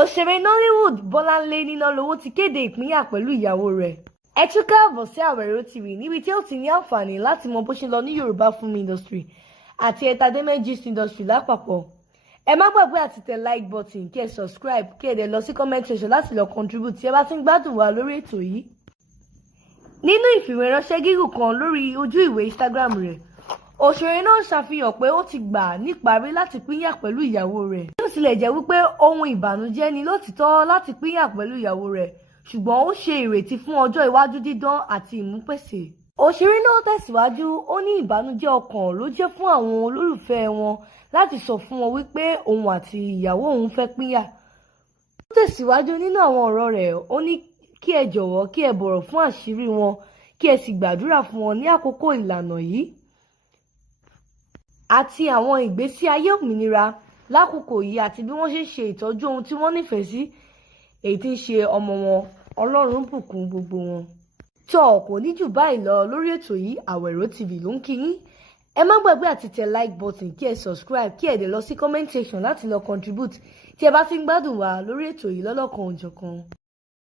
Òṣèré Nollywood Bolanle Ninalowo ti kéde ìpínyà pẹ̀lú ìyàwó rẹ̀. Ẹ tún káàbọ̀ sí Àwẹ̀ró TV níbi tí ó ti ní àǹfààní láti mọ bó ṣe lọ ní Yoruba film industry àti entertainment industry lápapọ̀. Ẹ má gbàgbé àti tẹ like button kí ẹ subscribe kí ẹ dẹ̀ lọ sí comment section láti lọ contribute tí ẹ bá ti ń gbádùn wa lórí ètò yìí. Nínú ìfìwéránṣẹ́ gígùn kan lórí ojú ìwé Instagram rẹ̀, òṣèré náà ṣàfihàn pé ó ti gbà níparí láti pínyà pẹ̀lú ìyàwó rẹ̀. Bí ó tilẹ̀ jẹ́ wípé ohun ìbànújẹ́ ni lótìítọ́ láti pínyà pẹ̀lú ìyàwó rẹ̀, ṣùgbọ́n ó ṣe ìrètí fún ọjọ́ iwájú dídán àti ìmúpèsè. Òṣèré náà tẹ̀síwájú, ó ní ìbànújẹ́ ọkàn ló jẹ́ fún àwọn olólùfẹ́ wọn láti sọ fún wọn wípé òun àti ìyàwó òun fẹ́ pínyà. Ó tẹ̀síwájú nínú àwọn ọ̀rọ̀ rẹ̀, ó ní kí ẹ jọ̀wọ́ kí ẹ bọ̀rọ̀ fún àṣírí wọn kí ẹ sì gbàdúrà fún wọn ní àkókò ìlànà yìí àti àwọn ìgbésí ayé òmìnira lákòókò yìí àti bí wọ́n ṣe ń ṣe ìtọ́jú ohun tí wọ́n nífẹ̀ẹ́ sí, èyí tí ń ṣe ọmọ wọn. Ọlọ́run bùkún gbogbo wọn. Kò ní jù báyìí lọ lórí ètò yìí. Àwẹ̀ró TV ló ń kí yín. Ẹ má gbàgbé àti tẹ like button kí ẹ subscribe kí ẹ dẹ̀ lọ sí comment section láti lọ contribute tí ẹ bá ti ń gbádùn wa lórí ètò yìí lọ́lọ́kan òjọ̀kan.